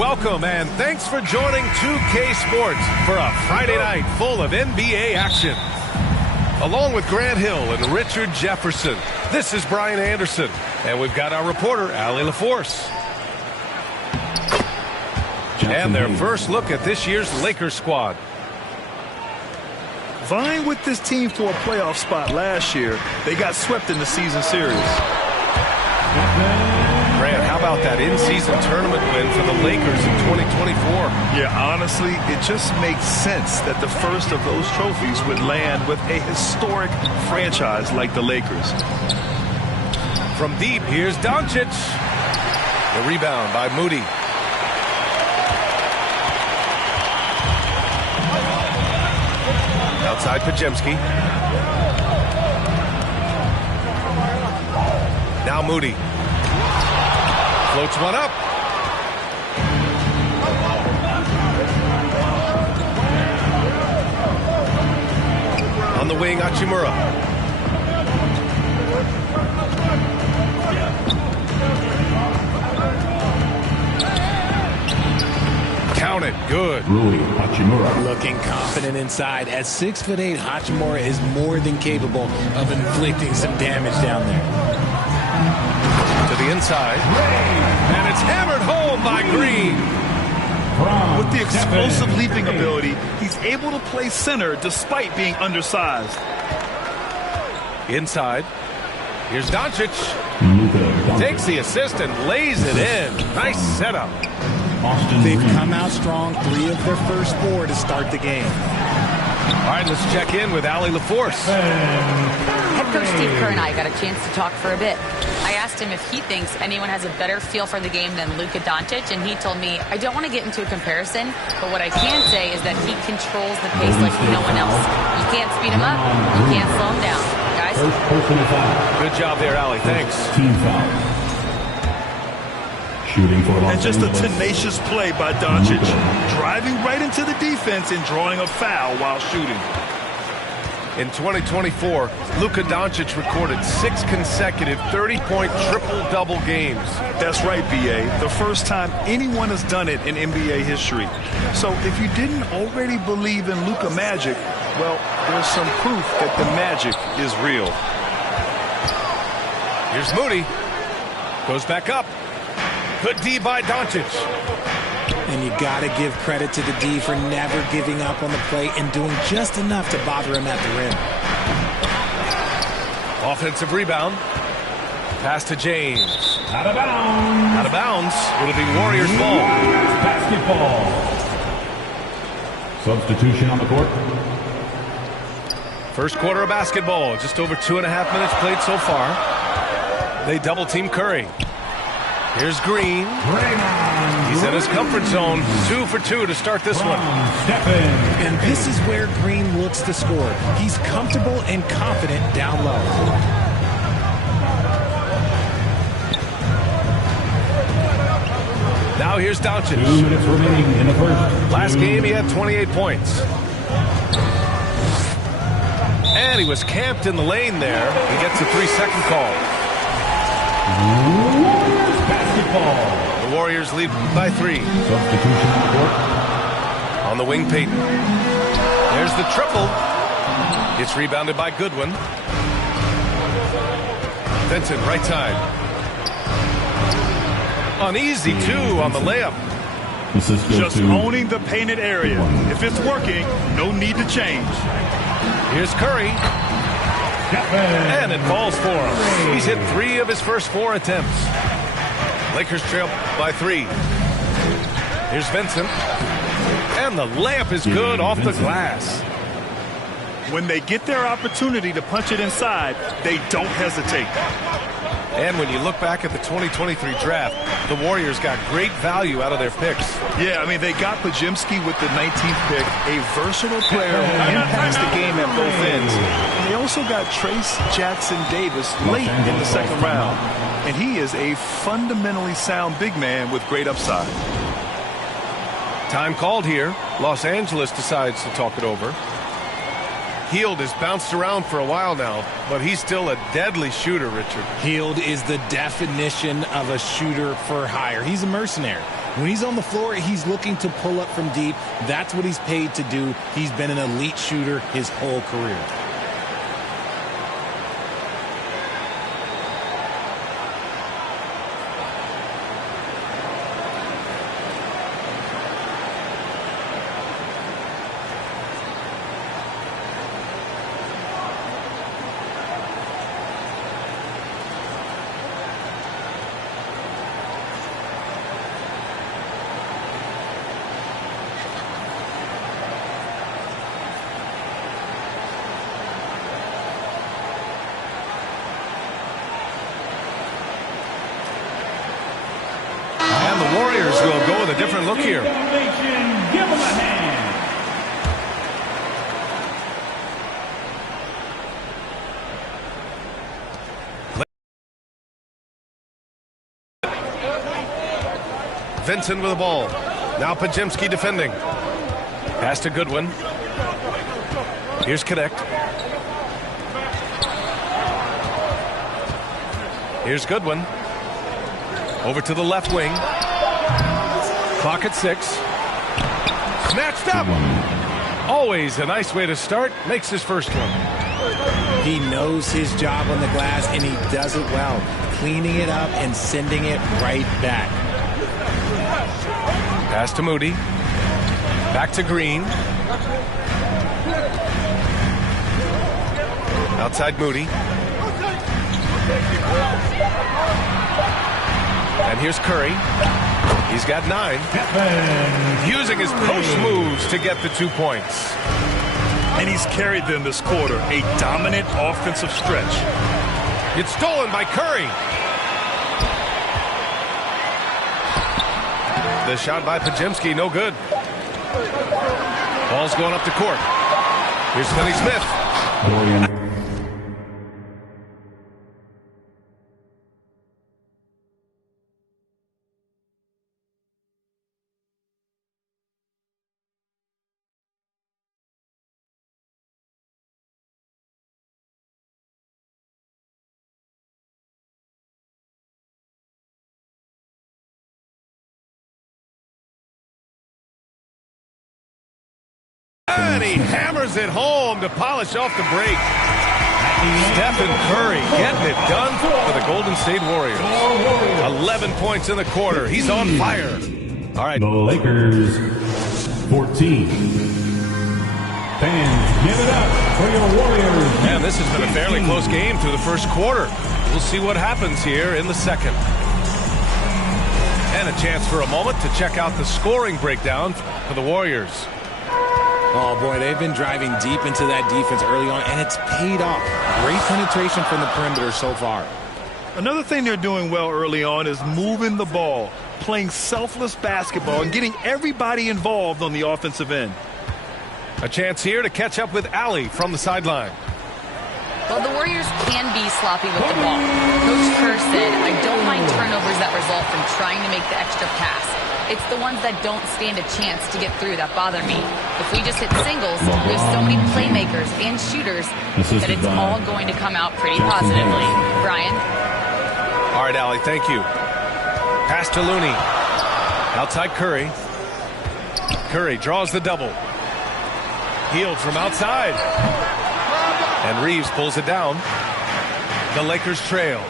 Welcome and thanks for joining 2K Sports for a Friday night full of NBA action. Along with Grant Hill and Richard Jefferson, this is Brian Anderson, and we've got our reporter, Allie LaForce. And their first look at this year's Lakers squad. Vying with this team for a playoff spot last year, they got swept in the season series. Grant, how about that in-season tournament win for the Lakers in 2024? Yeah, honestly, it just makes sense that the first of those trophies would land with a historic franchise like the Lakers. From deep, here's Doncic. The rebound by Moody. Outside Pajemski. Now Moody. Floats one up. On the wing, Hachimura. Count it. Good. Hachimura. Looking confident inside. At 6'8", Hachimura is more than capable of inflicting some damage down there. To the inside. And it's hammered home by Green. With the explosive leaping ability, he's able to play center despite being undersized. Inside. Here's Doncic. Takes the assist and lays it in. Nice setup. They've come out strong, 3 of their first 4 to start the game. All right, let's check in with Allie LaForce. Head coach Steve Kerr and I got a chance to talk for a bit. I asked him if he thinks anyone has a better feel for the game than Luka Doncic, and he told me, I don't want to get into a comparison, but what I can say is that he controls the pace like no one else. You can't speed him up, you can't slow him down. Guys? Good job there, Allie. Thanks. Team foul. Shooting for and just a tenacious play by Doncic, driving right into the defense and drawing a foul while shooting. In 2024, Luka Doncic recorded 6 consecutive 30-point triple-double games. That's right, B.A. The first time anyone has done it in NBA history. So if you didn't already believe in Luka magic, well, there's some proof that the magic is real. Here's Moody. Goes back up. Good D by Doncic. And you got to give credit to the D for never giving up on the play and doing just enough to bother him at the rim. Offensive rebound. Pass to James. Out of bounds. Out of bounds. It'll be Warriors ball. Basketball. Substitution on the court. First quarter of basketball. Just over 2.5 minutes played so far. They double team Curry. Here's Green. He's in his comfort zone. 2 for 2 to start this one. And this is where Green looks to score. He's comfortable and confident down low. Now here's Doncic. 2 minutes remaining in the first. Last game he had 28 points. And he was camped in the lane there. He gets a 3-second call. Basketball. The Warriors lead by 3. Substitution on the court. On the wing, Payton. There's the triple. It's rebounded by Goodwin. Vincent, right side. An easy 2 on the layup. Just owning the painted area. If it's working, no need to change. Here's Curry. And it falls for him. He's hit 3 of his first 4 attempts. Lakers trail by 3. Here's Vincent. And the layup is good off the glass. When they get their opportunity to punch it inside, they don't hesitate. And when you look back at the 2023 draft, the Warriors got great value out of their picks. Yeah, I mean, they got Pajemski with the 19th pick, a versatile player who impacts the game at both ends. They also got Trace Jackson-Davis late in the second round. And he is a fundamentally sound big man with great upside. Time called here. Los Angeles decides to talk it over. Hield has bounced around for a while now, but he's still a deadly shooter, Richard. Hield is the definition of a shooter for hire. He's a mercenary. When he's on the floor, he's looking to pull up from deep. That's what he's paid to do. He's been an elite shooter his whole career. The Warriors will go with a different look here. Give him a hand. Vincent with the ball. Now Pajemski defending. Pass to Goodwin. Here's Connect. Here's Goodwin. Over to the left wing. Clock at 6. Snatched up. Always a nice way to start. Makes his first one. He knows his job on the glass, and he does it well. Cleaning it up and sending it right back. Pass to Moody. Back to Green. Outside Moody. And here's Curry. He's got 9. Using his post moves to get the 2 points. And he's carried them this quarter. A dominant offensive stretch. It's stolen by Curry. The shot by Pajemski, no good. Ball's going up the court. Here's Finney Smith. And he hammers it home to polish off the break. Stephen Curry getting it done for the Golden State Warriors. 11 points in the quarter. He's on fire. All right. The Lakers, 14. Fans, give it up for your Warriors. Man, this has been a fairly close game through the first quarter. We'll see what happens here in the second. And a chance for a moment to check out the scoring breakdown for the Warriors. Oh, boy, they've been driving deep into that defense early on, and it's paid off. Great penetration from the perimeter so far. Another thing they're doing well early on is moving the ball, playing selfless basketball, and getting everybody involved on the offensive end. A chance here to catch up with Allie from the sideline. Well, the Warriors can be sloppy with the ball. Coach Kerr said, I don't mind turnovers that result from trying to make the extra pass. It's the ones that don't stand a chance to get through that bother me. If we just hit singles, we have so many playmakers and shooters that it's all going to come out pretty positively. Brian? All right, Allie, thank you. Pass to Looney. Outside Curry. Curry draws the double. Healed from outside. And Reeves pulls it down. The Lakers trail.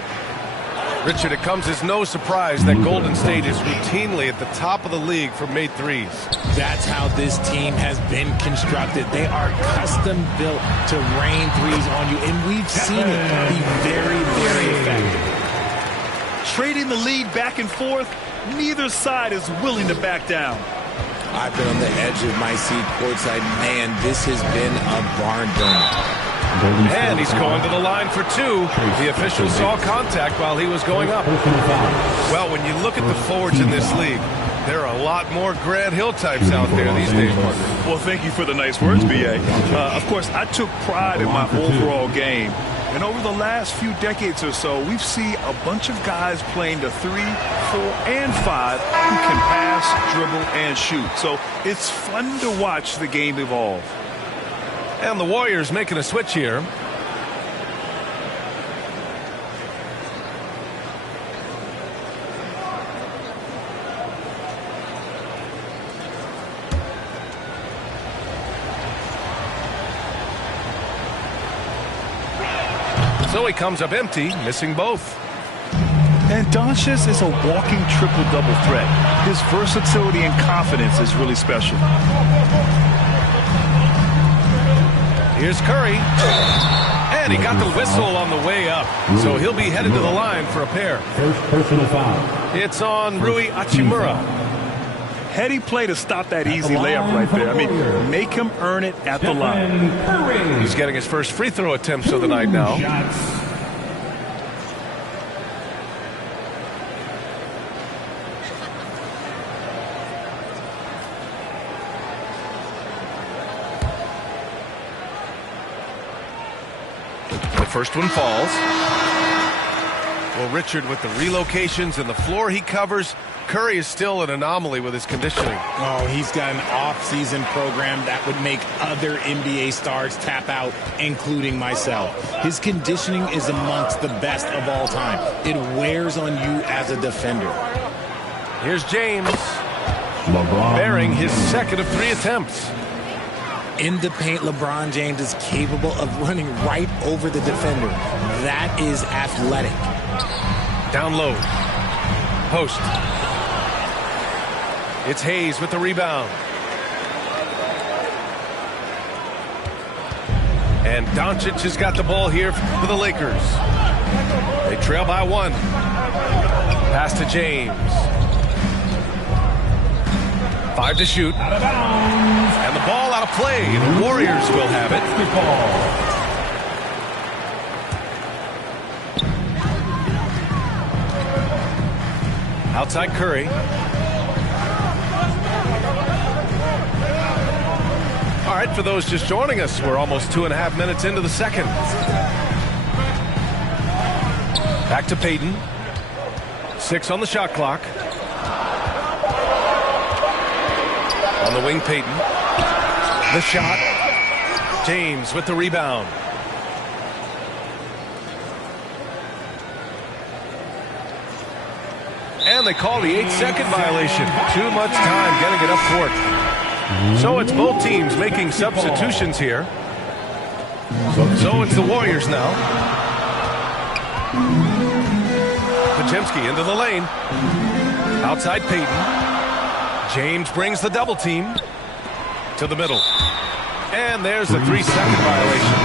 Richard, it comes as no surprise that Golden State is routinely at the top of the league for made threes. That's how this team has been constructed. They are custom built to rain threes on you, and we've seen it be very, very effective. Trading the lead back and forth, neither side is willing to back down. I've been on the edge of my seat courtside. Man, this has been a barn burner. And he's going to the line for 2. The official saw contact while he was going up. Well, when you look at the forwards in this league, there are a lot more Grant Hill types out there these days, partner. Well, thank you for the nice words, B.A. Of course, I took pride in my overall game. And over the last few decades or so, we've seen a bunch of guys playing the 3, 4, and 5 who can pass, dribble, and shoot. So it's fun to watch the game evolve. And the Warriors making a switch here. So he comes up empty, missing both. And Doncic is a walking triple-double threat. His versatility and confidence is really special. Here's Curry. And he got the whistle on the way up. So he'll be headed to the line for a pair. First personal foul. It's on Rui Hachimura. Heady play to stop that easy layup right there. I mean, make him earn it at the line. He's getting his first free throw attempts of the night now. The first one falls. Well, Richard, with the relocations and the floor he covers, Curry is still an anomaly with his conditioning. Oh, he's got an off-season program that would make other NBA stars tap out, including myself. His conditioning is amongst the best of all time. It wears on you as a defender. Here's James, bearing his second of 3 attempts. In the paint, LeBron James is capable of running right over the defender. That is athletic. Down low. Post. It's Hayes with the rebound. And Doncic has got the ball here for the Lakers. They trail by 1. Pass to James. 5 to shoot. And the ball out of play. The Warriors will have it. Outside Curry. All right, for those just joining us, we're almost 2.5 minutes into the second. Back to Payton. 6 on the shot clock. On the wing, Payton. The shot. James with the rebound. And they call the 8-second violation. Too much time getting it up court. So it's both teams making substitutions here. So it's the Warriors now. Podziemski into the lane. Outside Payton. James brings the double team to the middle. And there's the 3-second violation.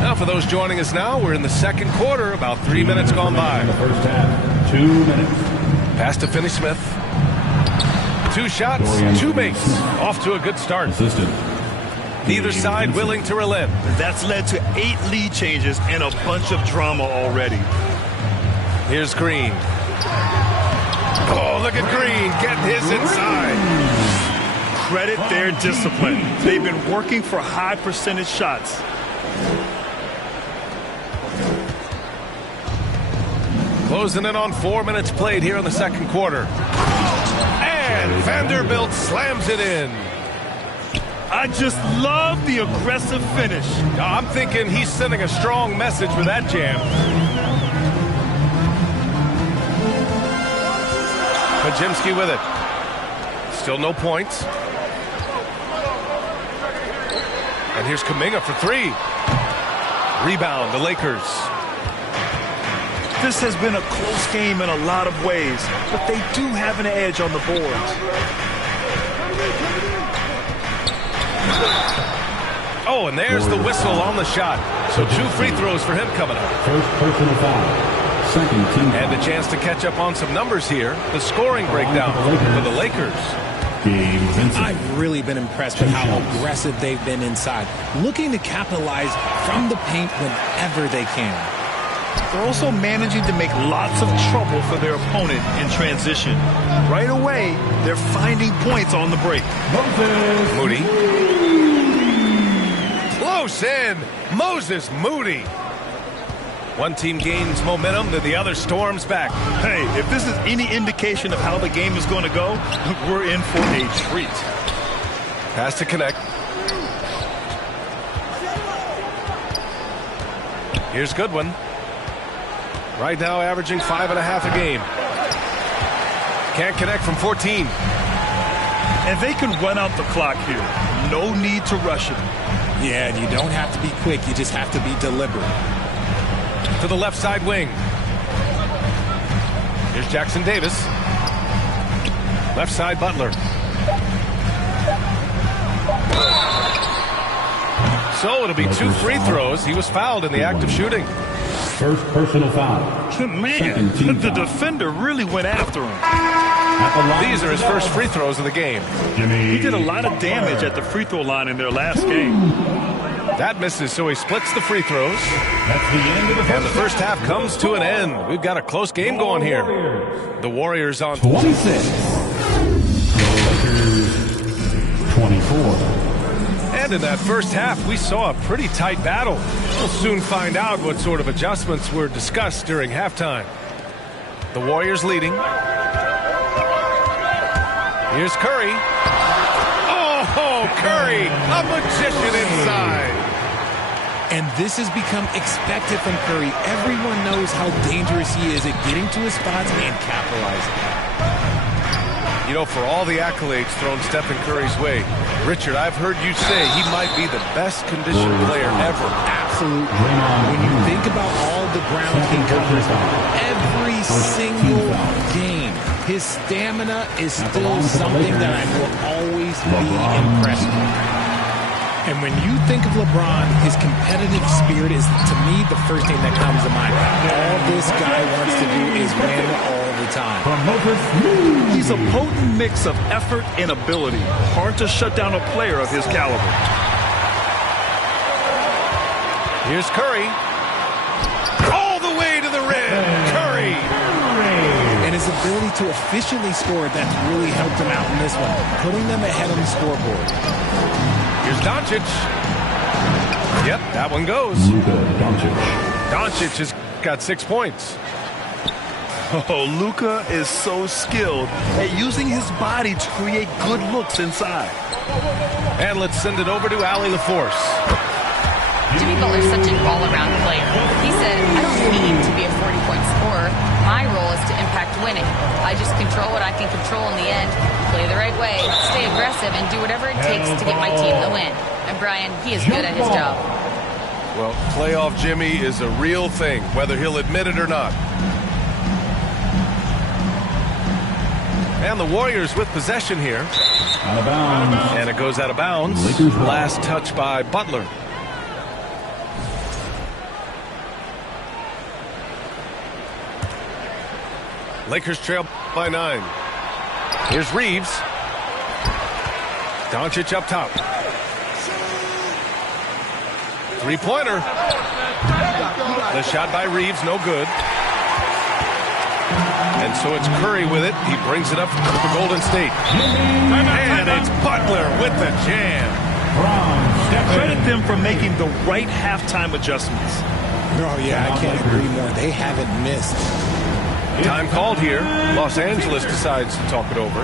Now for those joining us now, we're in the second quarter, about 3 minutes gone by. In the first half, 2 minutes. Pass to Finney-Smith. 2 shots, 2 makes. Off to a good start. Assistant. Neither side willing to relent. That's led to 8 lead changes and a bunch of drama already. Here's Green. Oh, look at Green getting his inside. Credit their discipline. They've been working for high percentage shots. Closing in on 4 minutes played here in the second quarter. And Vanderbilt slams it in. I just love the aggressive finish. I'm thinking he's sending a strong message with that jam. Podziemski with it. Still no points. And here's Kuminga for 3. Rebound, the Lakers. This has been a close game in a lot of ways, but they do have an edge on the boards. Oh, and there's the whistle on the shot. So 2 free throws for him coming up. First personal foul. Second team. And a chance to catch up on some numbers here. The scoring breakdown for the Lakers. I've really been impressed with how aggressive they've been inside, looking to capitalize from the paint whenever they can. They're also managing to make lots of trouble for their opponent in transition. Right away, they're finding points on the break. Moody. Close in. Moses Moody. One team gains momentum, then the other storms back. Hey, if this is any indication of how the game is going to go, we're in for a treat. Pass to connect. Here's Goodwin. Right now averaging 5.5 a game. Can't connect from 14. And they can run out the clock here. No need to rush it. Yeah, and you don't have to be quick. You just have to be deliberate. To the left side wing. Here's Jackson Davis. Left side Butler. So it'll be 2 free throws. He was fouled in the act of shooting. First personal foul. Man, the defender really went after him. These are his first free throws of the game. He did a lot of damage at the free throw line in their last game. That misses, so he splits the free throws. That's the end of the And the first half comes to an end. We've got a close game going here. The Warriors on 26. Lakers 24. And in that first half, we saw a pretty tight battle. We'll soon find out what sort of adjustments were discussed during halftime. The Warriors leading. Here's Curry. Oh, Curry, a magician inside. And this has become expected from Curry. Everyone knows how dangerous he is at getting to his spots and capitalizing. You know, for all the accolades thrown Stephen Curry's way, Richard, I've heard you say he might be the best conditioned player ever. Absolutely. When you think about all the ground he covers every single game, his stamina is still something that I will always be impressed with. And when you think of LeBron, his competitive spirit is, to me, the first thing that comes to mind. All this guy wants to do is win all the time. He's a potent mix of effort and ability. Hard to shut down a player of his caliber. Here's Curry. All the way to the rim. Curry. And his ability to efficiently score, that's really helped him out in this one, putting them ahead on the scoreboard. Here's Doncic. Yep, that one goes. Luka Doncic. Doncic has got 6 points. Oh, Luka is so skilled at using his body to create good looks inside. And let's send it over to Allie LaForce. Jimmy Butler's such an all-around player. He said, I don't need to be a 40-point scorer. My role is to impact winning. I just control what I can control in the end, play the right way, stay aggressive, and do whatever it takes to get my team the win. And Brian, he is good at his job. Well, playoff Jimmy is a real thing, whether he'll admit it or not. And the Warriors with possession here. Out of bounds. And it goes out of bounds. Last touch by Butler. Lakers trail by 9. Here's Reeves. Doncic up top. Three-pointer. The shot by Reeves, no good. And so it's Curry with it. He brings it up for Golden State. And it's Butler with the jam. Credit them for making the right halftime adjustments. Oh, yeah, I can't agree more. They haven't missed. Time called here. Los Angeles decides to talk it over.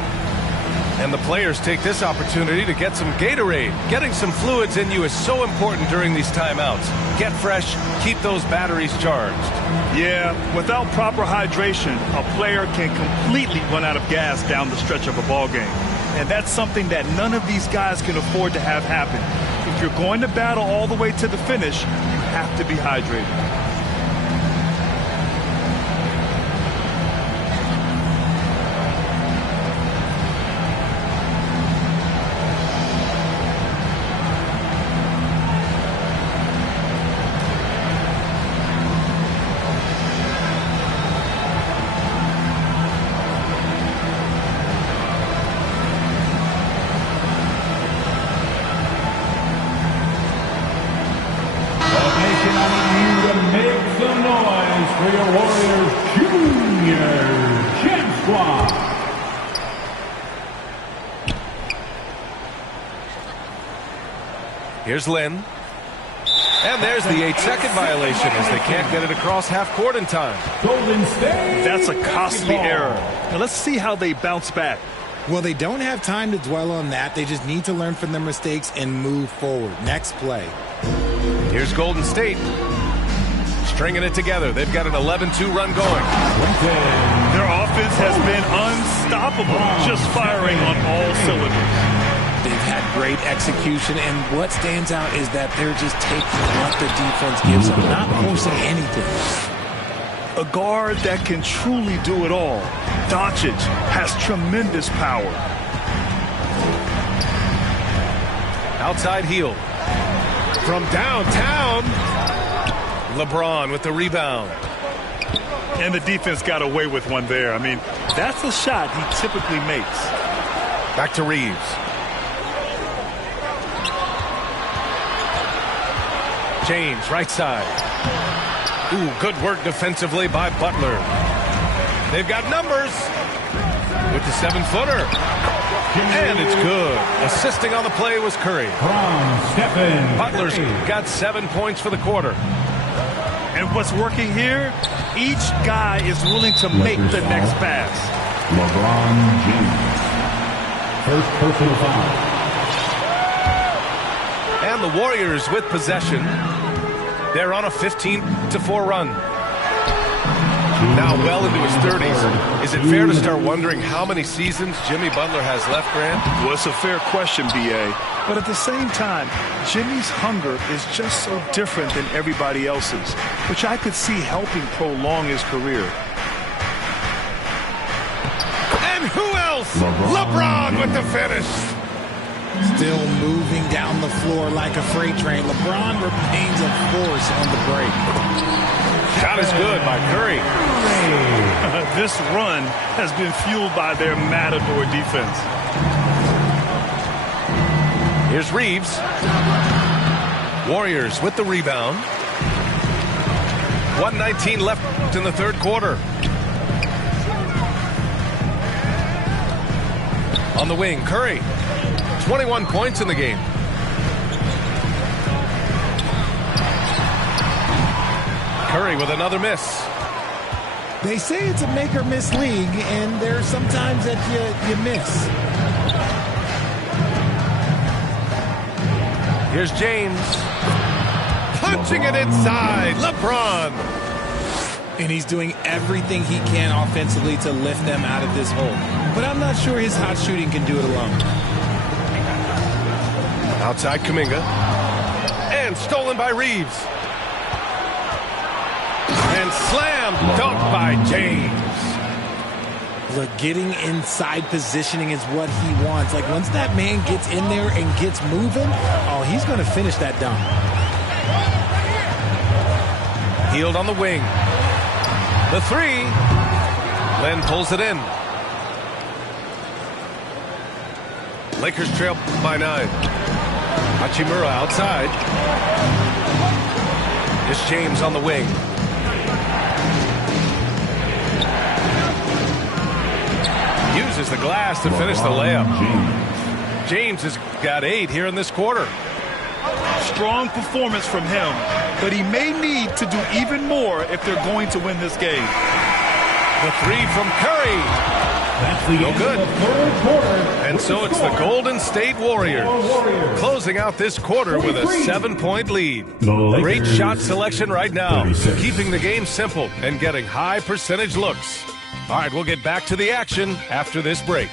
And the players take this opportunity to get some Gatorade. Getting some fluids in you is so important during these timeouts. Get fresh, keep those batteries charged. Yeah, without proper hydration, a player can completely run out of gas down the stretch of a ball game. And that's something that none of these guys can afford to have happen. If you're going to battle all the way to the finish, you have to be hydrated. Here's Lynn. And there's the 8-second violation as they can't get it across half court in time. Golden State. That's a costly error. Now let's see how they bounce back. Well, they don't have time to dwell on that. They just need to learn from their mistakes and move forward. Next play. Here's Golden State. Stringing it together. They've got an 11-2 run going. Their offense defense has been unstoppable, just firing on all cylinders. They've had great execution, and what stands out is that they're just taking what the defense gives them, not forcing anything. A guard that can truly do it all. Doncic has tremendous power. Outside heel. From downtown, LeBron with the rebound. And the defense got away with one there. I mean, that's a shot he typically makes. Back to Reeves. James, right side. Ooh, good work defensively by Butler. They've got numbers with the 7-footer. And it's good. Assisting on the play was Curry. Butler's got 7 points for the quarter. And what's working here, each guy is willing to make the next pass. LeBron James. First personal foul. And the Warriors with possession. They're on a 15-4 run. Now well into his 30s. Is it fair to start wondering how many seasons Jimmy Butler has left, Grant? Well, it's a fair question, B.A. But at the same time, Jimmy's hunger is just so different than everybody else's, which I could see helping prolong his career. And who else? LeBron with the finish. Still moving down the floor like a freight train. LeBron remains a force on the break. Shot is good by Curry. This run has been fueled by their matador defense. Here's Reeves. Warriors with the rebound. 1:19 left in the third quarter. On the wing, Curry. 21 points in the game. Curry with another miss. They say it's a make or miss league, and there's sometimes that you miss. Here's James. Punching it inside. LeBron. And he's doing everything he can offensively to lift them out of this hole. But I'm not sure his hot shooting can do it alone. Outside Kuminga. And stolen by Reeves. And slam dunk by James. Look, getting inside positioning is what he wants. Like, once that man gets in there and gets moving, oh, he's going to finish that dunk. Healed on the wing. The three. Len pulls it in. Lakers trail by 9. Hachimura outside. It's James on the wing. Uses the glass to finish the layup. James has got 8 here in this quarter. Strong performance from him, but he may need to do even more if they're going to win this game. The three from Curry. That's the No good. third quarter. And so it's the Golden State Warriors closing out this quarter with a 7-point lead. Great shot selection right now, 36. keeping the game simple and getting high percentage looks. All right, we'll get back to the action after this break.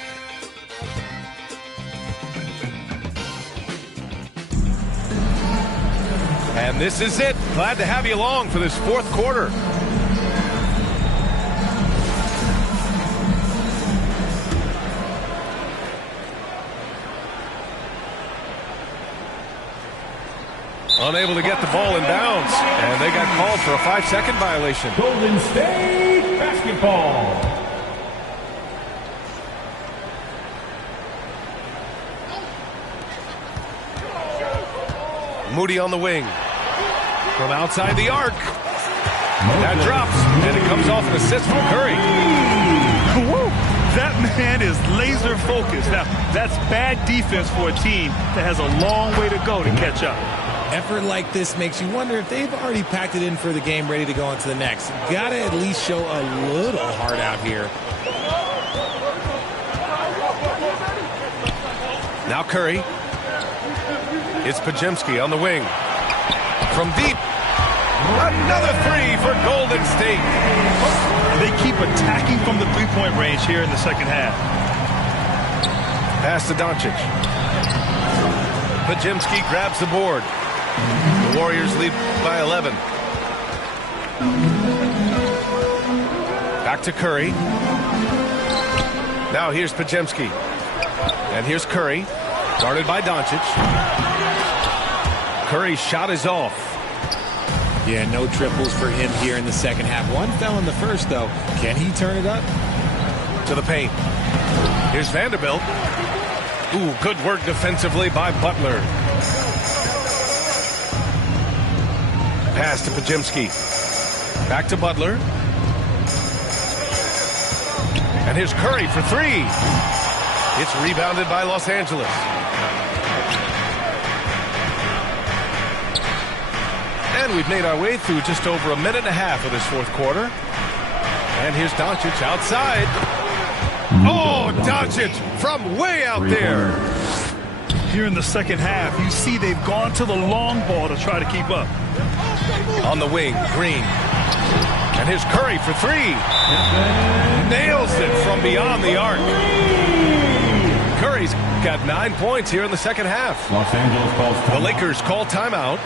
And this is it. Glad to have you along for this fourth quarter. Unable to get the ball in bounds, and they got called for a 5-second violation. Golden State basketball. Moody on the wing. From outside the arc. That drops, and it comes off an assist from Curry. Woo! That man is laser focused. Now, that's bad defense for a team that has a long way to go to catch up. Effort like this makes you wonder if they've already packed it in for the game, ready to go on to the next. Gotta at least show a little heart out here. Now Curry. It's Pajemski on the wing. From deep. Another three for Golden State. They keep attacking from the three-point range here in the second half. Pass to Doncic. Pajemski grabs the board. The Warriors lead by 11. Back to Curry. Now here's Pajemski. And here's Curry. Guarded by Doncic. Curry's shot is off. Yeah, no triples for him here in the second half. One fell in the first, though. Can he turn it up? To the paint. Here's Vanderbilt. Ooh, good work defensively by Butler. Pass to Pajemski. Back to Butler. And here's Curry for three. It's rebounded by Los Angeles. And we've made our way through just over a minute and a half of this fourth quarter. And here's Doncic outside. Oh, Doncic from way out there. Here in the second half, you see they've gone to the long ball to try to keep up. On the wing, Green. And here's Curry for three. Nails it from beyond the arc. Curry's got 9 points here in the second half. Los Angeles calls timeout. The Lakers call timeout.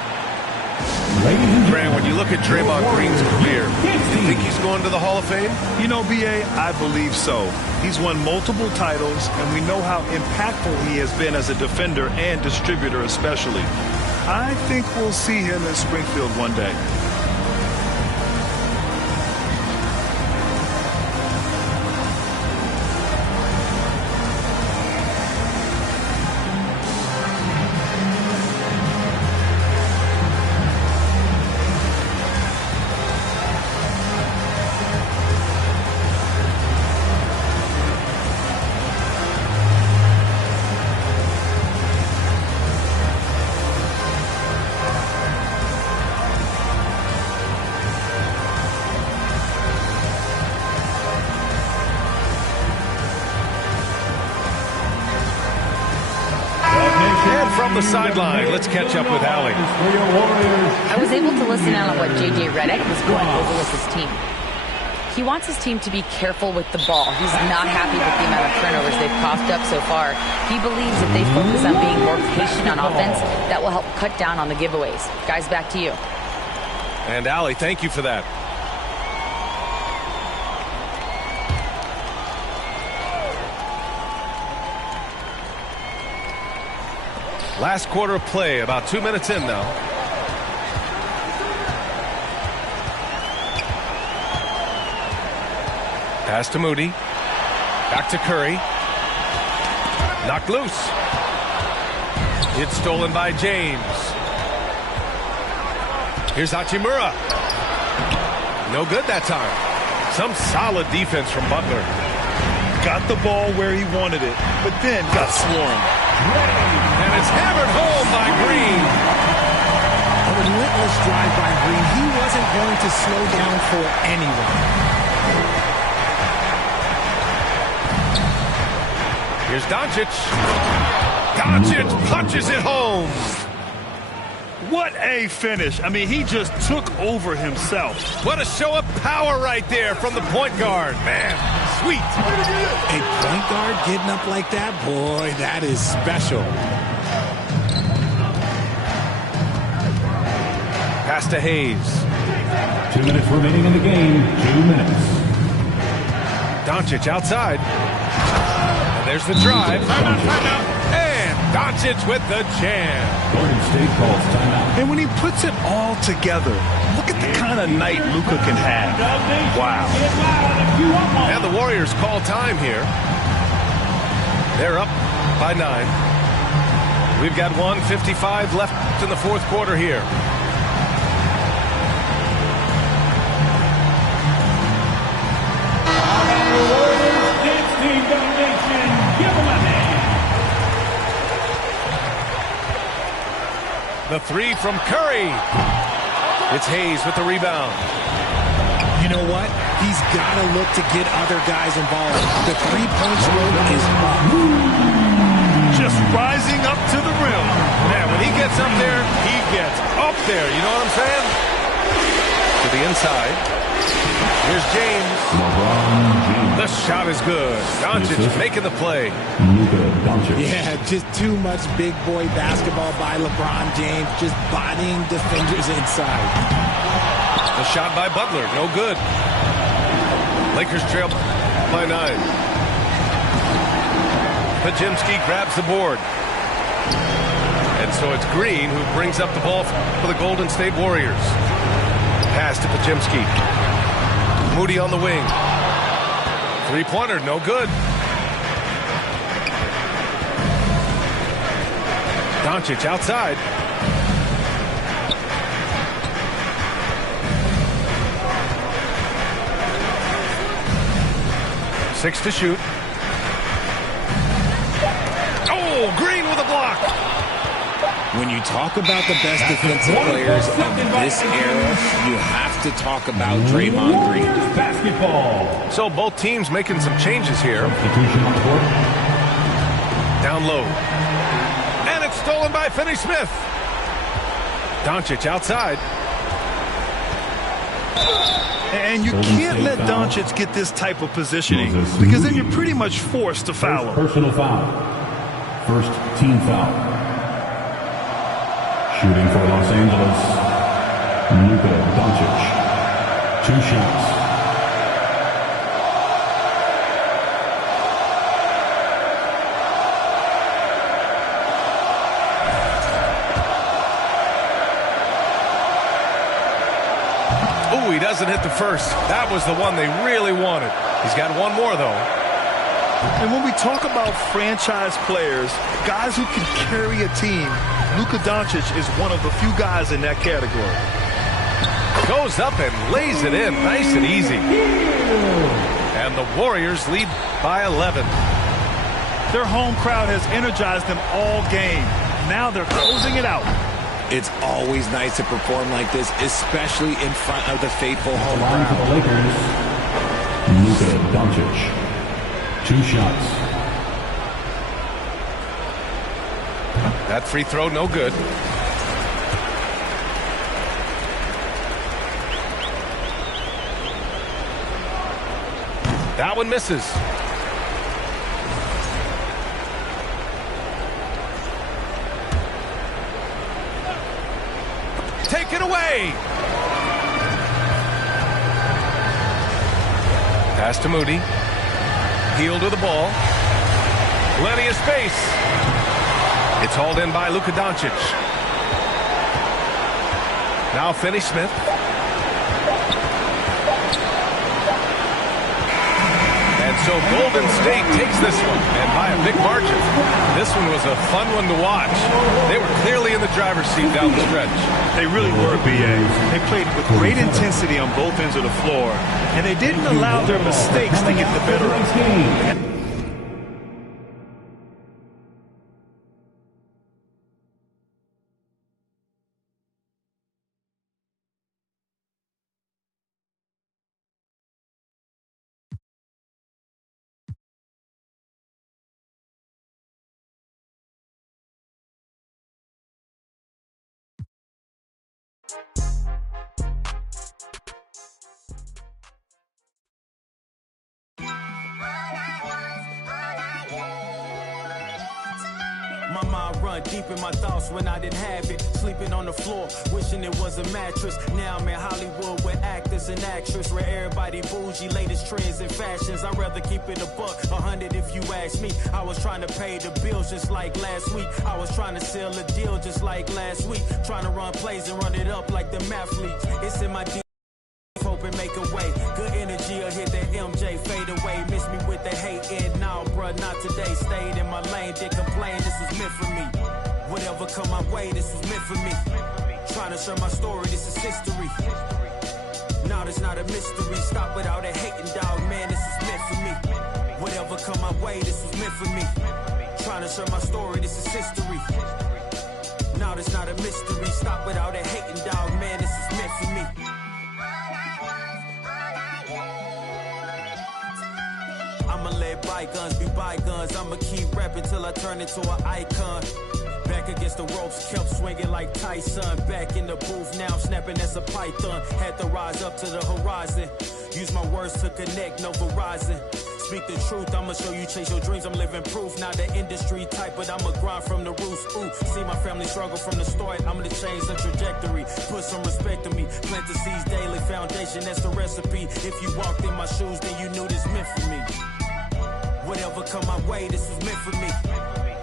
Grant, when you look at Draymond Green's career, do you think he's going to the Hall of Fame? You know, B.A., I believe so. He's won multiple titles, and we know how impactful he has been as a defender and distributor especially. I think we'll see him in Springfield one day. From the sideline, let's catch up with Allie. I was able to listen in on what J.J. Redick was going over with his team. He wants his team to be careful with the ball. He's not happy with the amount of turnovers they've coughed up so far. He believes if they focus on being more patient on offense, that will help cut down on the giveaways. Guys, back to you. And Allie, thank you for that. Last quarter of play, about 2 minutes in now. Pass to Moody. Back to Curry. Knocked loose. It's stolen by James. Here's Hachimura. No good that time. Some solid defense from Butler. Got the ball where he wanted it, but then got swarmed. And it's hammered home by Green. A relentless drive by Green. He wasn't going to slow down for anyone. Here's Doncic. Doncic punches it home. What a finish. I mean, he just took over himself. What a show of power right there from the point guard. Man, sweet. A point guard getting up like that, boy, that is special. Pass to Hayes. 2 minutes remaining in the game. 2 minutes. Doncic outside. And there's the drive. And Doncic with the jam. Golden State calls timeout. And when he puts it all together, look at the kind of night Luka can have. Wow. And the Warriors call time here. They're up by 9. We've got 1:55 left in the fourth quarter here. The three from Curry. It's Hayes with the rebound. You know what? He's got to look to get other guys involved. The three-point stroke is just rising up to the rim. Man, when he gets up there, he gets up there. You know what I'm saying? the inside. Here's James. The shot is good. Doncic making the play. Yeah, just too much big boy basketball by LeBron James, just bodying defenders inside. The shot by Butler, no good. Lakers trail by 9. Pajimski grabs the board. And so it's Green who brings up the ball for the Golden State Warriors. Pass to Pajimski. Moody on the wing. Three-pointer, no good. Doncic outside. Six to shoot. Oh, Green with a block. When you talk about the best defensive players of this era, you have to talk about Draymond Green. Basketball. So both teams making some changes here. Down low. And it's stolen by Finney-Smith. Doncic outside. And you can't let Doncic get this type of positioning because then you're pretty much forced to foul him. Personal foul. First team foul. Shooting for Los Angeles, Luka Doncic. 2 shots. Oh, he doesn't hit the first. That was the one they really wanted. He's got one more, though. And when we talk about franchise players, guys who can carry a team, Luka Doncic is one of the few guys in that category. Goes up and lays it in nice and easy. And the Warriors lead by 11. Their home crowd has energized them all game. Now they're closing it out. It's always nice to perform like this, especially in front of the faithful home Line for crowd. the Lakers, Luka Doncic. 2 shots. That free throw, no good. That one misses. Take it away. Pass to Moody. Heel to the ball. Plenty of space. It's hauled in by Luka Doncic. Now Finney-Smith. And so Golden State takes this one, and by a big margin. This one was a fun one to watch. They were clearly in the driver's seat down the stretch. They really were, B.A. They played with great intensity on both ends of the floor, and they didn't allow their mistakes to get the better of them. My mind run deep in my thoughts when I didn't have it. Sleeping on the floor, wishing it was a mattress. Now I'm in Hollywood with actors and actresses, where everybody bougie, latest trends and fashions. I'd rather keep it a buck, 100 if you ask me. I was trying to pay the bills just like last week. I was trying to sell a deal just like last week. Trying to run plays and run it up like the mathletes. It's in my DNA. Hope and make a way. Good energy will hit that MJ fade away. Miss me with the hate and now, bruh, not today. Stayed in my lane, didn't complain, this was meant for me. Whatever come my way, this was meant for me. Trying to share my story, this is history. Now it's not a mystery. Stop without a hating, dog, man, this is meant for me. Whatever come my way, this was meant for me. Trying to share my story, this is history. Now it's not a mystery. Stop without a hating, dog, man, this is meant for me. I'ma let bygones be bygones. I'ma keep rapping till I turn into an icon. Back back against the ropes, kept swinging like Tyson. Back in the booth, now I'm snapping as a python. Had to rise up to the horizon. Use my words to connect, no Verizon. Speak the truth, I'ma show you chase your dreams. I'm living proof, not the industry type, but I'ma grind from the roots. Ooh, see my family struggle from the start. I'm gonna change the trajectory, put some respect to me. Plant the seeds daily, foundation, that's the recipe. If you walked in my shoes, then you knew this meant for me. Whatever come my way, this was meant for me.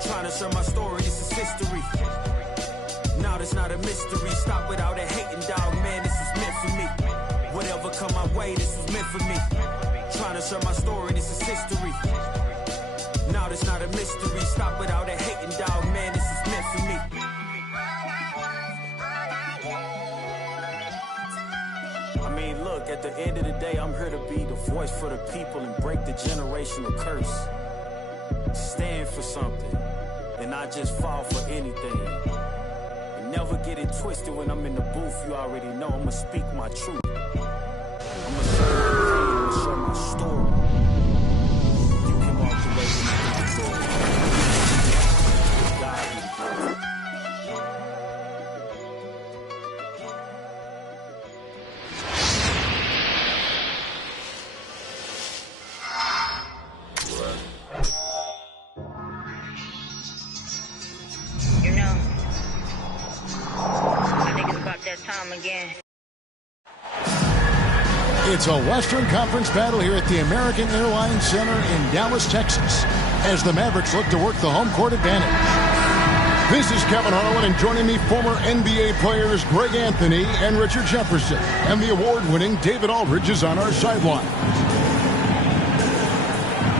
Trying to share my story, this is history. Now that's not a mystery. Stop without a hating, dog, man, this is meant for me. Whatever come my way, this was meant for me. Trying to share my story, this is history. Now that's not a mystery. Stop without a hating, dog, man, this is meant for me. I mean, look, at the end of the day, I'm here to be the voice for the people and break the generational curse. Stand for something and not just fall for anything. And never get it twisted when I'm in the booth. You already know I'ma speak my truth. I'ma share my story. You can walk away from my story. God be the glory. You know, I think it's about that time again. It's a Western Conference battle here at the American Airlines Center in Dallas, Texas, as the Mavericks look to work the home court advantage. This is Kevin Harlan, and joining me, former NBA players Greg Anthony and Richard Jefferson, and the award-winning David Aldridge is on our sideline.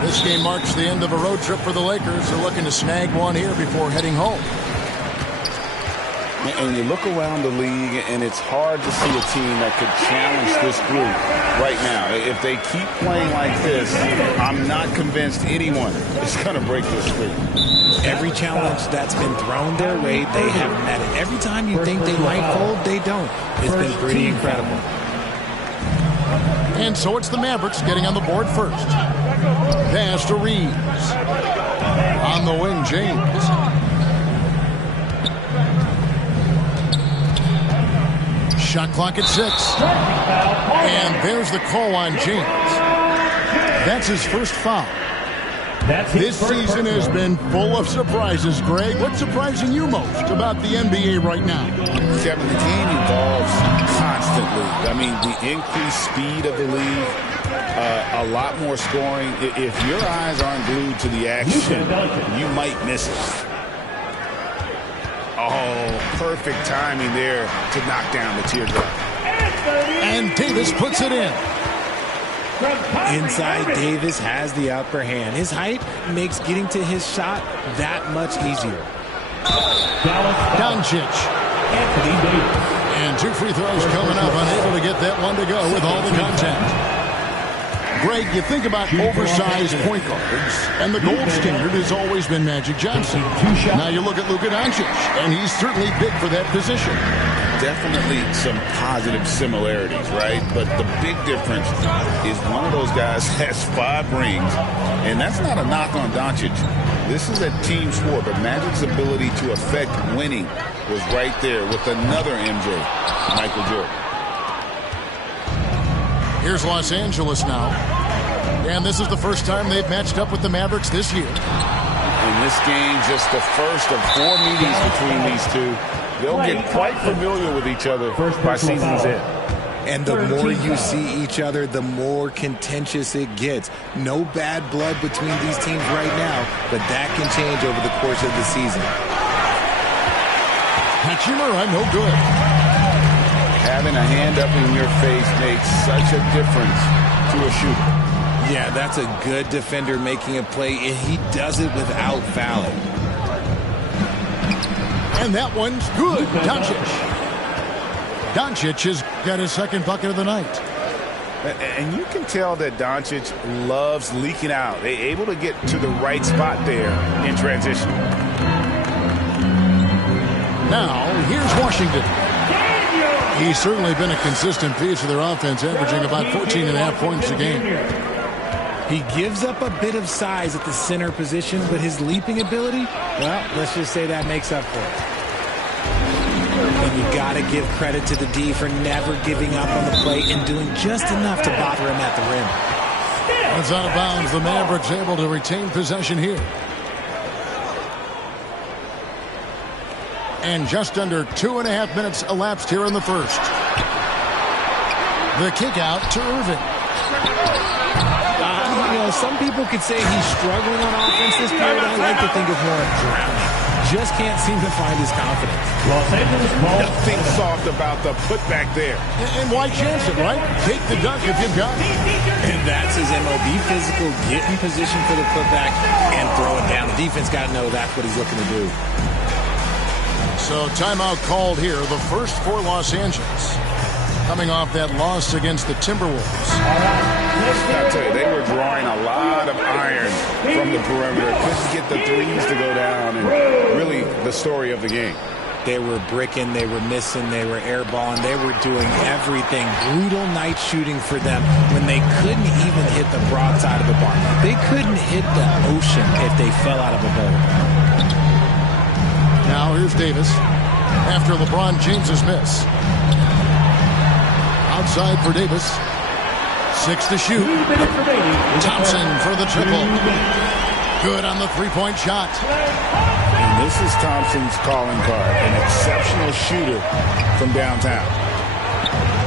This game marks the end of a road trip for the Lakers. They're looking to snag one here before heading home. And you look around the league, and it's hard to see a team that could challenge this group right now. If they keep playing like this, I'm not convinced anyone is going to break this streak. Every challenge that's been thrown their way, they have met it. Every time you think they might fold, they don't. It's been pretty incredible. And so it's the Mavericks getting on the board first. Pass to Reeves. On the wing, James. Shot clock at 6. And there's the call on James. That's his first foul. This season has been full of surprises, Greg. What's surprising you most about the NBA right now? Kevin, the game evolves constantly. I mean, the increased speed of the league, a lot more scoring. If your eyes aren't glued to the action, you might miss it. Oh, perfect timing there to knock down the teardrop. And Davis puts it in. Inside, Davis has the upper hand. His height makes getting to his shot that much easier. Doncic. Anthony Davis. And 2 free throws coming up, unable to get that one to go with all the contact. Greg, you think about oversized point guards, and the gold standard has always been Magic Johnson. Now you look at Luka Doncic, and he's certainly big for that position. Definitely some positive similarities, right? But the big difference is one of those guys has 5 rings, and that's not a knock on Doncic. This is a team sport, but Magic's ability to affect winning was right there with another MJ, Michael Jordan. Here's Los Angeles now. And this is the first time they've matched up with the Mavericks this year. In this game, just the first of 4 meetings between these two. They'll get quite familiar with each other by season's end. And the more you see each other, the more contentious it gets. No bad blood between these teams right now, but that can change over the course of the season. Hachimura, no good. Having a hand up in your face makes such a difference to a shooter. Yeah, that's a good defender making a play, and he does it without fouling. And that one's good. Doncic has got his second bucket of the night. And you can tell that Doncic loves leaking out. They're able to get to the right spot there in transition. Now, here's Washington. He's certainly been a consistent piece of their offense, averaging about 14.5 points a game. He gives up a bit of size at the center position, but his leaping ability, well, let's just say that makes up for it. And you got to give credit to the D for never giving up on the play and doing just enough to bother him at the rim. It's out of bounds. The Mavericks able to retain possession here. And just under 2.5 minutes elapsed here in the first. The kick out to Irving. Some people could say he's struggling on offense this period. I like to think of more of drowning. Just can't seem to find his confidence. Nothing soft about the putback there. And why chance it, right? Take the dunk if you've got it. And that's his MO. Be physical, get in position for the putback, and throw it down. The defense got to know that's what he's looking to do. So timeout called here. The first for Los Angeles. Coming off that loss against the Timberwolves. I tell you, they were drawing a lot of iron from the perimeter. Couldn't get the threes to go down, and really the story of the game. They were bricking, they were missing, they were airballing, they were doing everything. Brutal night shooting for them when they couldn't even hit the broad side of the bar. They couldn't hit the ocean if they fell out of a boat. Now here's Davis after LeBron James's miss. Outside for Davis. 6 to shoot. Thompson for the triple. Good on the three-point shot. And this is Thompson's calling card. An exceptional shooter from downtown.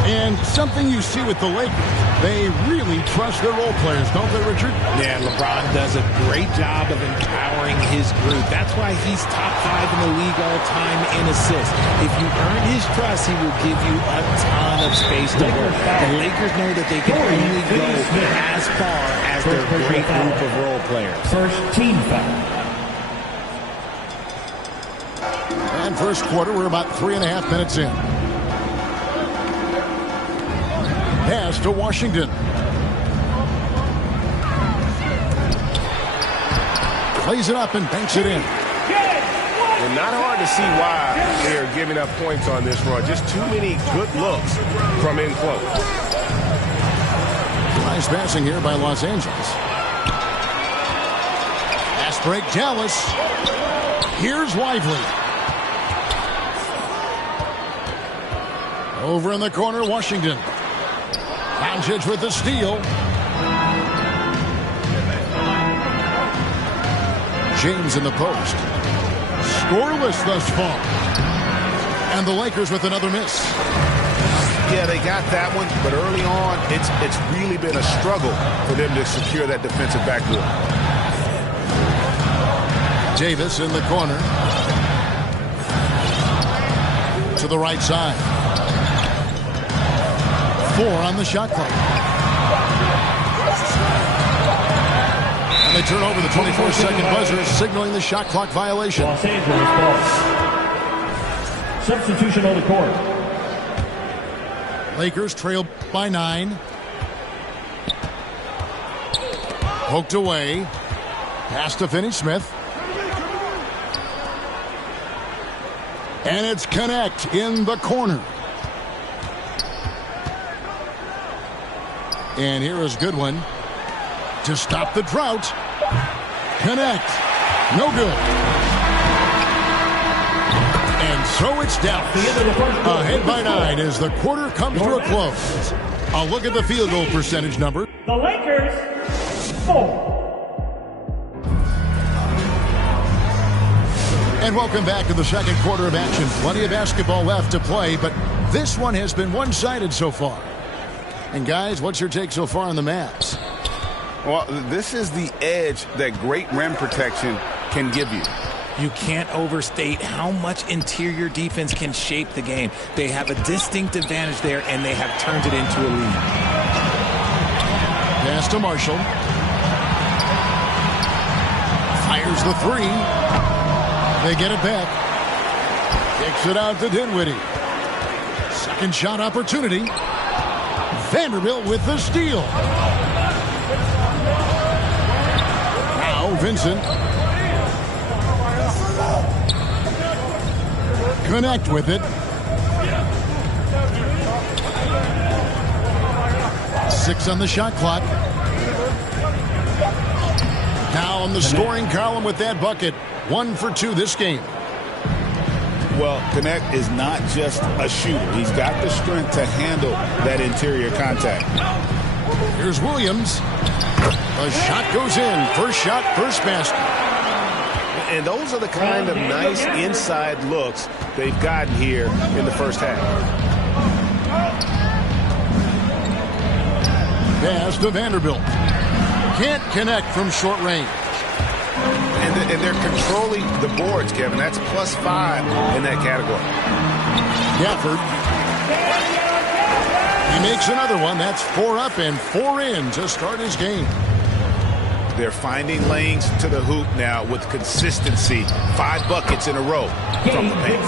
And something you see with the Lakers, they really trust their role players, don't they, Richard? Yeah, LeBron does a great job of empowering his group. That's why he's top 5 in the league all time in assists. If you earn his trust, he will give you a ton of space to work. The Lakers know that they can only go as far as their great group of role players. First team foul. And first quarter, we're about 3.5 minutes in. Pass to Washington. Plays it up and banks it in. And not hard to see why they're giving up points on this run. Just too many good looks from in close. Nice passing here by Los Angeles. Pass break, Dallas. Here's Lively. Over in the corner, Washington. Doncic with the steal. James in the post. Scoreless thus far. And the Lakers with another miss. Yeah, they got that one, but early on, it's really been a struggle for them to secure that defensive backboard. Davis in the corner. To the right side. 4 on the shot clock. And they turn over the 24-second buzzer, signaling the shot clock violation. Los Angeles ball. Substitution on the court. Lakers trail by 9. Poked away. Pass to Finney-Smith. And it's Connect in the corner. And here is Goodwin to stop the drought. Connect. No good. And so it's Dallas. Ahead by 9 as the quarter comes to a close. A look at the field goal percentage number. The Lakers, 4. And welcome back to the second quarter of action. Plenty of basketball left to play, but this one has been one-sided so far. And guys, what's your take so far on the Mavs? Well, this is the edge that great rim protection can give you. You can't overstate how much interior defense can shape the game. They have a distinct advantage there, and they have turned it into a lead. Pass to Marshall. Fires the 3. They get it back. Kicks it out to Dinwiddie. Second shot opportunity. Vanderbilt with the steal. Now Vincent. Connect with it. 6 on the shot clock. on the scoring column with that bucket. 1 for 2 this game. Well, Connect is not just a shooter. He's got the strength to handle that interior contact. Here's Williams. The shot goes in. First shot, first basket. And those are the kind of nice inside looks they've gotten here in the first half. Pass to Vanderbilt. Can't connect from short range. And they're controlling the boards, Kevin. That's +5 in that category. Gafford. He makes another one. That's 4 up and 4 in to start his game. They're finding lanes to the hoop now with consistency. 5 buckets in a row from the paint.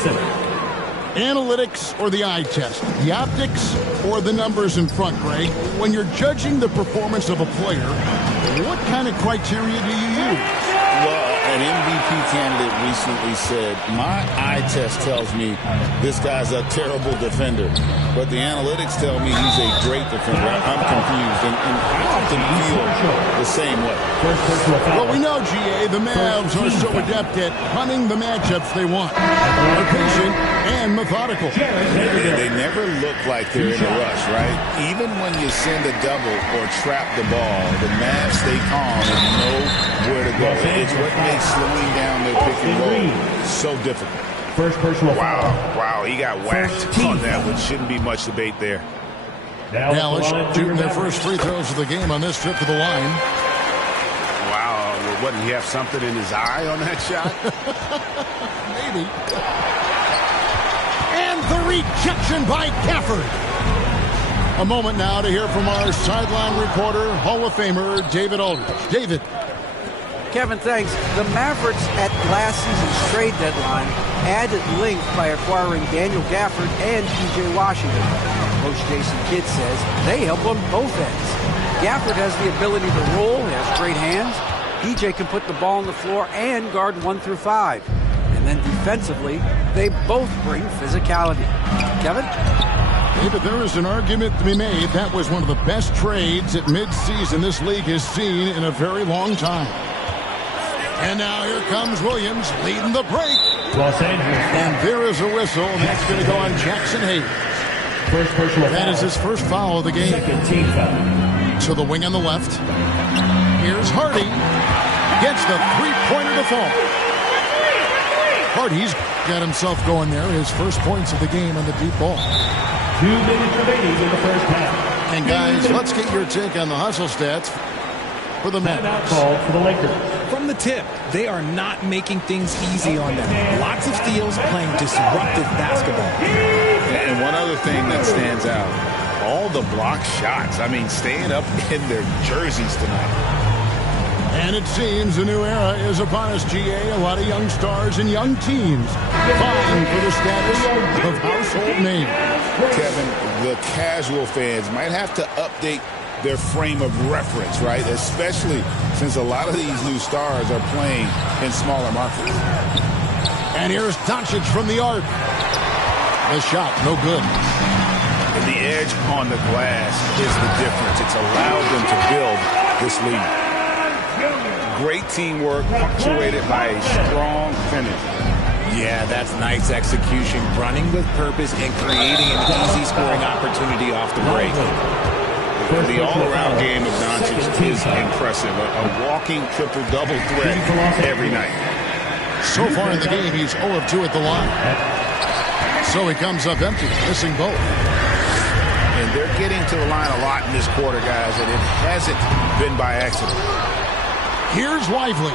Analytics or the eye test? The optics or the numbers in front, Greg? When you're judging the performance of a player, what kind of criteria do you use? Well, an MVP candidate recently said, my eye test tells me this guy's a terrible defender, but the analytics tell me he's a great defender. I'm confused, and I often feel the same way. Well, we know, GA, the Mavs are so adept at hunting the matchups they want. They're patient and methodical. They never look like they're in a rush, right? Even when you send a double or trap the ball, the Mavs stay calm and know where to go. It's what makes slowing down their pick and roll so difficult. First personal foul. Wow, he got whacked on that one. Shouldn't be much debate there. Dallas shooting their first free throws of the game on this trip to the line. Wow, what, did he have something in his eye on that shot? Maybe. And the rejection by Gafford. A moment now to hear from our sideline reporter, Hall of Famer David Aldridge. David. Kevin, thanks. The Mavericks at last season's trade deadline added length by acquiring Daniel Gafford and P.J. Washington. Coach Jason Kidd says they help on both ends. Gafford has the ability to roll, he has great hands. P.J. can put the ball on the floor and guard 1 through 5. And then defensively, they both bring physicality. Kevin? David, there is an argument to be made that was one of the best trades at midseason this league has seen in a very long time. And now here comes Williams leading the break. Los Angeles. And there is a whistle, and that's going to go on Jackson Hayes. First personal foul. That is his first foul of the game. Second team foul. To the wing on the left. Here's Hardy. Gets the three-pointer to fall. Hardy's got himself going there. His first points of the game on the deep ball. 2 minutes remaining in the first half. And guys, let's get your take on the hustle stats for the Mavericks. Called for the Lakers. From the tip, they are not making things easy on them. Lots of steals, playing disruptive basketball. And one other thing that stands out, all the block shots. I mean, staying up in their jerseys tonight. And it seems a new era is upon us, GA. A lot of young stars and young teams vying for the status of household names. Kevin, the casual fans might have to update their frame of reference, right? Especially since a lot of these new stars are playing in smaller markets. And here's Doncic from the arc. The shot, no good. And the edge on the glass is the difference. It's allowed them to build this lead. Great teamwork punctuated by a strong finish. Yeah, that's nice execution, running with purpose and creating an easy scoring opportunity off the break. The all-around game of Doncic is impressive. A walking triple-double threat every night. So far in the game, he's 0 of 2 at the line. So he comes up empty, missing both. And they're getting to the line a lot in this quarter, guys, and it hasn't been by accident. Here's Lively.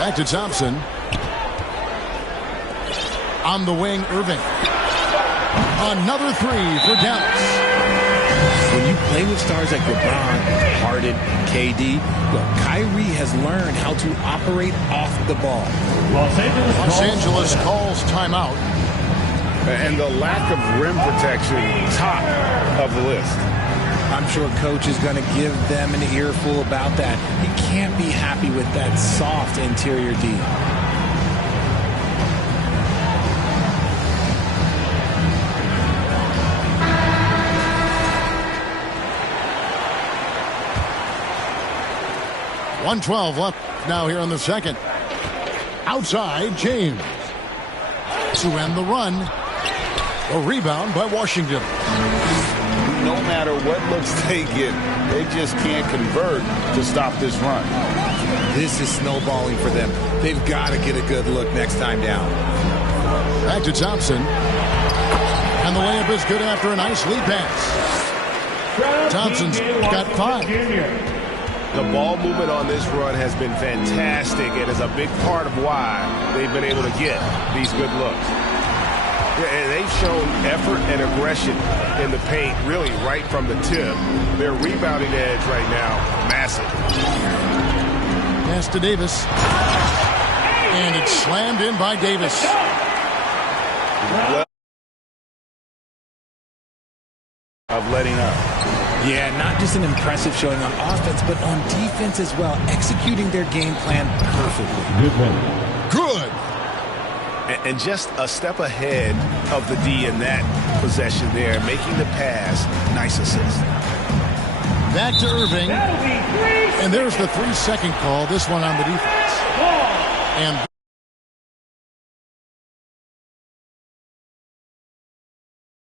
Back to Thompson. On the wing, Irving. Another 3 for Dallas. When you play with stars like LeBron, Harden, KD, look, Kyrie has learned how to operate off the ball. Los Angeles calls timeout. And the lack of rim protection, top of the list. I'm sure coach is going to give them an earful about that. He can't be happy with that soft interior D. 1:12 left now here in the second. Outside, James. To end the run. A rebound by Washington. No matter what looks they get, they just can't convert to stop this run. This is snowballing for them. They've got to get a good look next time down. Back to Thompson. And the layup is good after a nice lead pass. Thompson's got 5. The ball movement on this run has been fantastic and is a big part of why they've been able to get these good looks. And they've shown effort and aggression in the paint really right from the tip. Their rebounding edge right now, massive. Pass to Davis. And it's slammed in by Davis. Of letting up. Yeah, not just an impressive showing on offense, but on defense as well, executing their game plan perfectly. Good. And just a step ahead of the D in that possession there, making the pass. Nice assist. Back to Irving. And there's the 3-second call, this one on the defense. And